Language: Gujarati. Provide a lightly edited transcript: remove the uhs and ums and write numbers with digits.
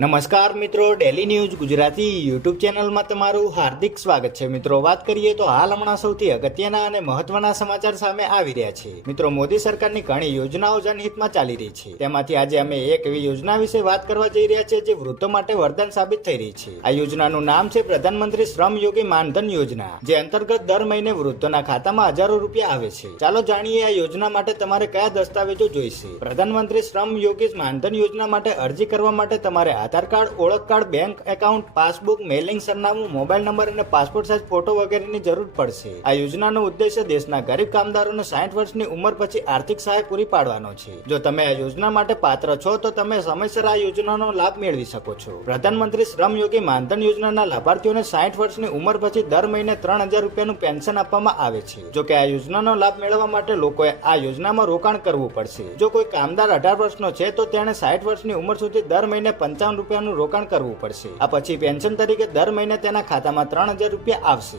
નમસ્કાર મિત્રો, ડેલી ન્યૂઝ ગુજરાતી યુટ્યુબ ચેનલમાં તમારું હાર્દિક સ્વાગત છે. મિત્રો, વાત કરીએ તો હાલ હમણાં સૌથી અગત્યના અને મહત્વના સમાચાર સામે આવી રહ્યા છે. મિત્રો, મોદી સરકારની ઘણી યોજનાઓ જનહિતમાં ચાલી રહી છે. તેમાંથી આજે અમે એક એવી યોજના વિશે વાત કરવા જઈ રહ્યા છીએ જે વૃદ્ધો માટે વરદાન સાબિત થઈ રહી છે. આ યોજનાનું નામ છે પ્રધાનમંત્રી શ્રમ યોગી માનધન યોજના, જે અંતર્ગત દર મહિને વૃદ્ધોના ખાતામાં હજારો રૂપિયા આવે છે. ચાલો જાણીએ આ યોજના માટે તમારે કયા દસ્તાવેજો જોઈશે. પ્રધાનમંત્રી શ્રમ યોગી માનધન યોજના માટે અરજી કરવા માટે તમારે આધાર કાર્ડ, ઓળખ card, bank account, passbook, mailing સરનામું, મોબાઈલ નંબર અને પાસપોર્ટ સાઇઝ ફોટો વગેરેની જરૂર પડશે. આ યોજનાનો ઉદ્દેશ્ય દેશના ગરીબ કામદારોને 60 વર્ષની ઉંમર પછી આર્થિક સહાય પૂરી પાડવાનો છે. જો તમે આ યોજના માટે પાત્ર છો તો તમે સમયસર આ યોજનાનો લાભ મેળવી શકો છો. પ્રધાનમંત્રી શ્રમ યોગી માનધન યોજનાના લાભાર્થીઓને 60 વર્ષની ઉંમર પછી દર મહિને 3000 રૂપિયાનું પેન્શન આપવામાં આવે છે. જો કે આ યોજનાનો લાભ મેળવવા માટે લોકોએ આ યોજનામાં રોકાણ કરવું પડશે. જો કોઈ કામદાર 18 વર્ષનો છે તો તેણે 60 વર્ષની ઉંમર સુધી દર મહિને 55 રૂપિયાનું રોકાણ કરવું પડશે. આ પછી પેન્શન તરીકે દર મહિને તેના ખાતામાં 3000 રૂપિયા આવશે.